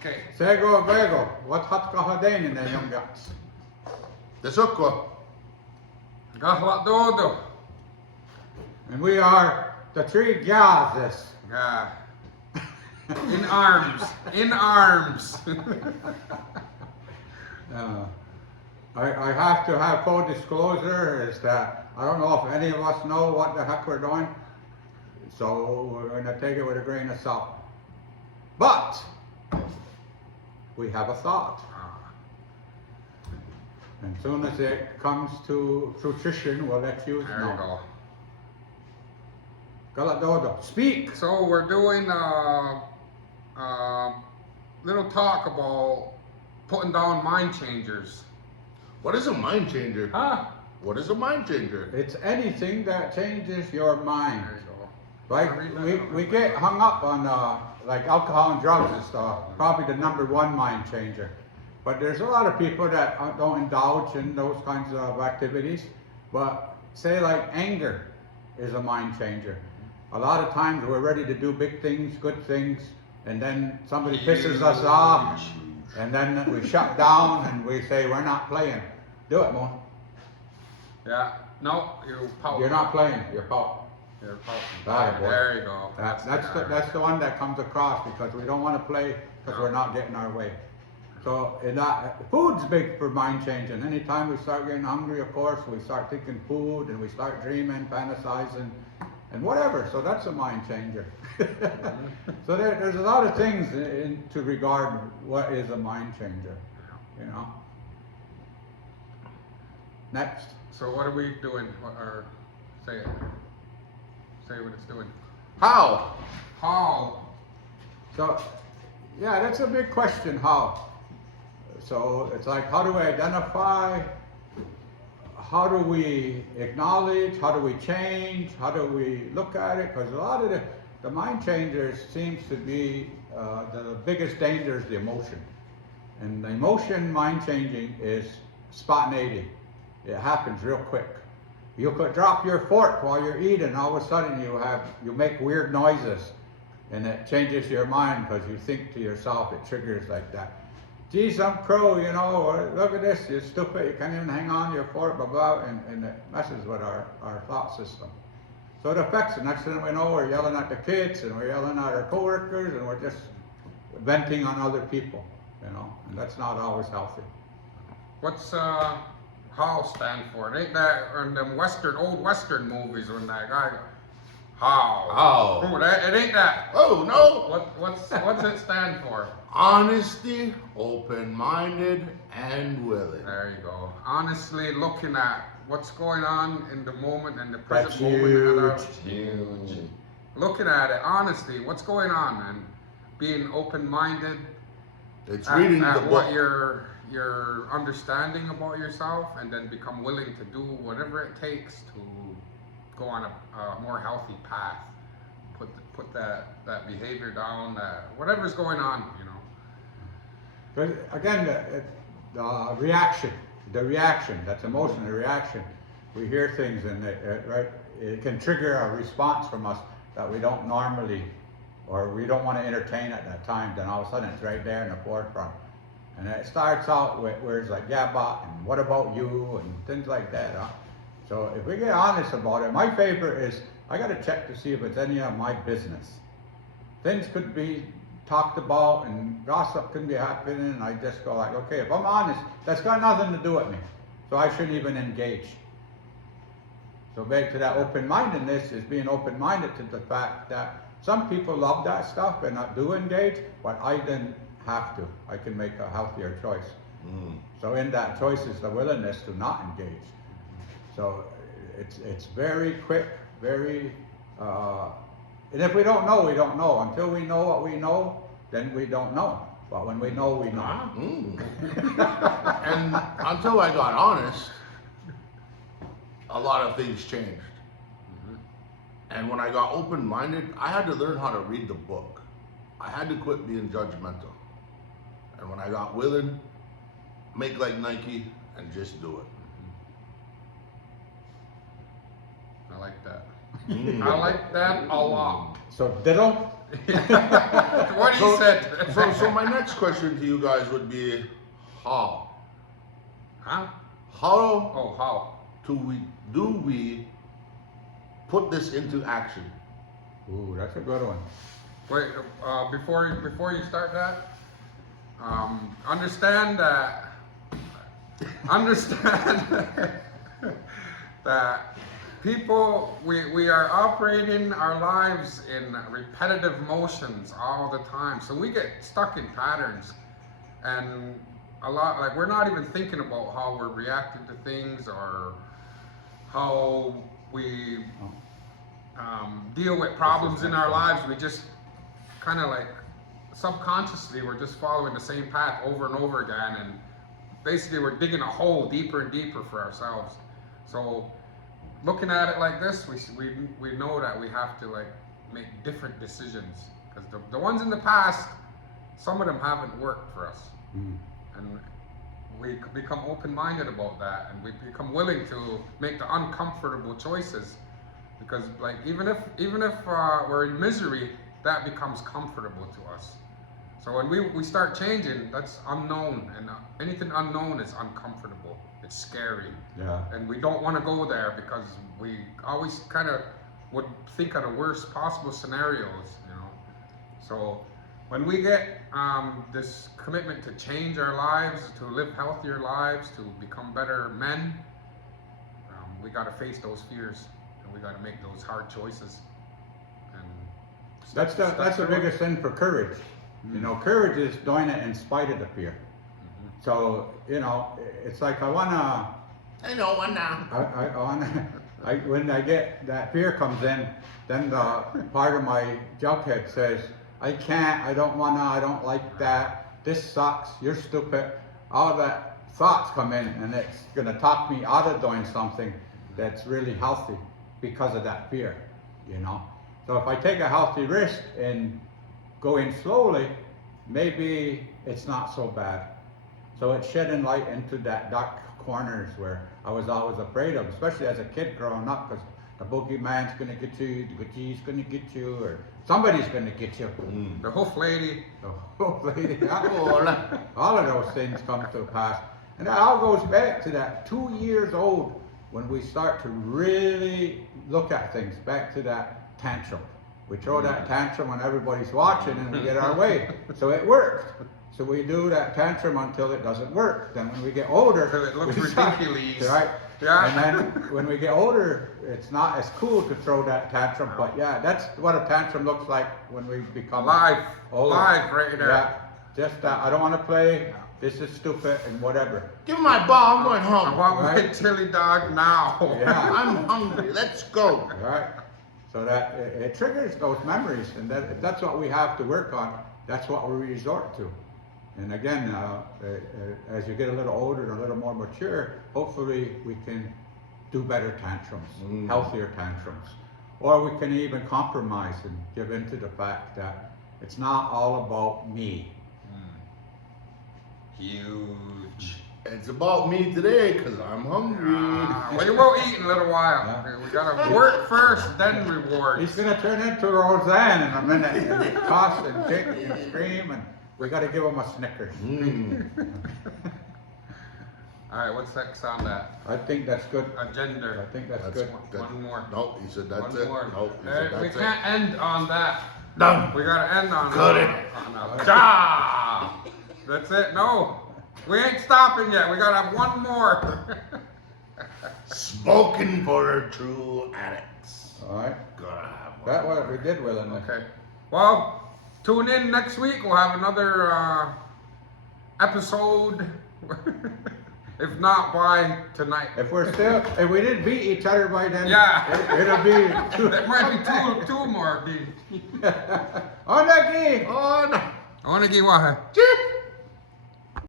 Okei. Sego Vego, what hat kahadeen ne jongjats? The sukwa. Kahla dodo. And we are the three Gyazes. Yeah. In arms. In arms. I have to have full disclosure is that I don't know if any of us know what the heck we're doing. So we're going to take it with a grain of salt. But we have a thought. And as soon as it comes to fruition, we'll let you There you know. go. Galadodo, speak. So we're doing a little talk about putting down mind changers. What is a mind changer? Huh? What is a mind changer? It's anything that changes your mind. There you go. Like we get hung up on like alcohol and drugs is probably the #1 mind changer. But there's a lot of people that don't indulge in those kinds of activities. But say like anger is a mind changer. A lot of times we're ready to do big things, good things, and then somebody pisses us off, and then we shut down and we say we're not playing. Do it, Mo. Yeah. No, you pout. You're not playing. You're pouting. You're pouting. Right, boy. There you go. That's the one that comes across because we don't want to play because we're not getting our way. So food's big for mind changing. Anytime we start getting hungry, of course, we start thinking food and we start dreaming, fantasizing, and whatever. So that's a mind changer. So there's a lot of things to regard what is a mind changer. You know. Next. So what are we doing? Or say it. Say what it's doing. How? How? So, yeah, that's a big question, how. So it's like, how do we identify? How do we acknowledge? How do we change? How do we look at it? Because a lot of the mind changers seems to be, the biggest danger is the emotion. And the emotion mind changing is spontaneity. It happens real quick. You could drop your fork while you're eating, all of a sudden you make weird noises, and it changes your mind because you think to yourself, it triggers like that. Geez, I'm crow, you know, look at this, you're stupid, you can't even hang on to your fork, blah, blah, and it messes with our thought system. So it affects the next thing we know, we're yelling at the kids, and we're yelling at our coworkers, and we're just venting on other people, you know, and that's not always healthy. What's how stand for? It ain't that in them old Western movies when that guy how? How? Oh, it ain't that. Oh no! What's it stand for? Honesty, open-minded, and willing. There you go. Honestly looking at what's going on in the moment and the present That's moment. huge. Looking at it honestly, what's going on, and being open-minded It's at reading the book. what you're understanding about yourself, and then become willing to do whatever it takes to go on a more healthy path. Put that behavior down, whatever's going on, you know. But again, the reaction, that's emotion, the reaction. We hear things and it can trigger a response from us that we don't normally, or we don't want to entertain at that time. Then all of a sudden it's right there in the forefront. And it starts out with words like, yeah, but, and what about you, and things like that, huh? So if we get honest about it, my favorite is, I gotta check to see if it's any of my business. Things could be talked about and gossip can be happening, and I just go like, okay, if I'm honest, that's got nothing to do with me. So I shouldn't even engage. So back to that open-mindedness is being open-minded to the fact that some people love that stuff and do engage, but I didn't have to. I can make a healthier choice. So in that choice is the willingness to not engage. So it's very quick, very, and if we don't know, we don't know. Until we know what we know, then we don't know. But when we know, we know. And until I got honest, a lot of things changed. And when I got open-minded, I had to learn how to read the book. I had to quit being judgmental. And when I got willing, make like Nike and just do it. I like that. I like that a lot. So ditto. What he said. So my next question to you guys would be, how? Huh? How Oh, how? do we put this into action? Ooh, that's a good one. Wait, before you start that, understand that that people we are operating our lives in repetitive motions all the time, so we get stuck in patterns, and a lot like we're not even thinking about how we're reacting to things or how we deal with problems in our lives. We just kind of like subconsciously we're just following the same path over and over again, and basically we're digging a hole deeper and deeper for ourselves. So looking at it like this, we know that we have to like make different decisions, because the ones in the past, some of them haven't worked for us. And we become open-minded about that, and we become willing to make the uncomfortable choices, because like even if we're in misery, that becomes comfortable to us. So when we start changing, that's unknown, and anything unknown is uncomfortable. It's scary, Yeah. and we don't want to go there because we always kind of would think of the worst possible scenarios, you know. So when we get this commitment to change our lives, to live healthier lives, to become better men, we got to face those fears, and we got to make those hard choices. And That's the biggest thing for courage. You know, courage is doing it in spite of the fear. So, you know, it's like I wanna, when I get that fear comes in, then the part of my jughead says, I can't, I don't wanna, I don't like that, this sucks, you're stupid. All that thoughts come in, and it's gonna talk me out of doing something that's really healthy because of that fear, you know. So if I take a healthy risk and go in slowly, maybe it's not so bad. So it's shedding light into that dark corners where I was always afraid of, especially as a kid growing up, because the boogeyman's gonna get you, the G's gonna get you, or somebody's gonna get you. the hoof lady. The whole lady, all of those things come to pass. And that all goes back to that 2 years old when we start to really look at things, back to that tantrum. We throw that tantrum when everybody's watching and we get our way. So it worked. So we do that tantrum until it doesn't work. Then when we get older, Until it looks we start- ridiculous. right? Yeah. And then when we get older, it's not as cool to throw that tantrum. But yeah, that's what a tantrum looks like when we become Live, older. live right there. Yeah, just that. I don't want to play. This is stupid and whatever. Give me my ball, I'm going I home. want my Right. chili dog now. Yeah. I'm hungry, let's go. Right? So that it triggers those memories, and that's what we have to work on. That's what we resort to. And again, as you get a little older and a little more mature, hopefully we can do better tantrums, healthier tantrums. Or we can even compromise and give in to the fact that it's not all about me. Huge. It's about me today, because I'm hungry. Well, you will eat in a little while. Yeah. We gotta work first, then rewards. He's gonna turn into Roseanne in a minute and toss and kick and scream, and we gotta give him a Snickers. All right, what's next on that I think that's good. agenda? I think that's That's good. One more. Nope, he said that's One it. more. Nope, he said We that's it. can't end on that. Done. We gotta end on Cut it. on a job. That's it. No, we ain't stopping yet. We gotta have one more. Spoken for true addicts. All right. Gotta have one. That what we did, Will. Okay. Well, tune in next week. We'll have another episode. If not by tonight. If we didn't beat each other by then, Yeah. it'll be two. There might be two more. On that game. Oh no. I wanna give one. Chip.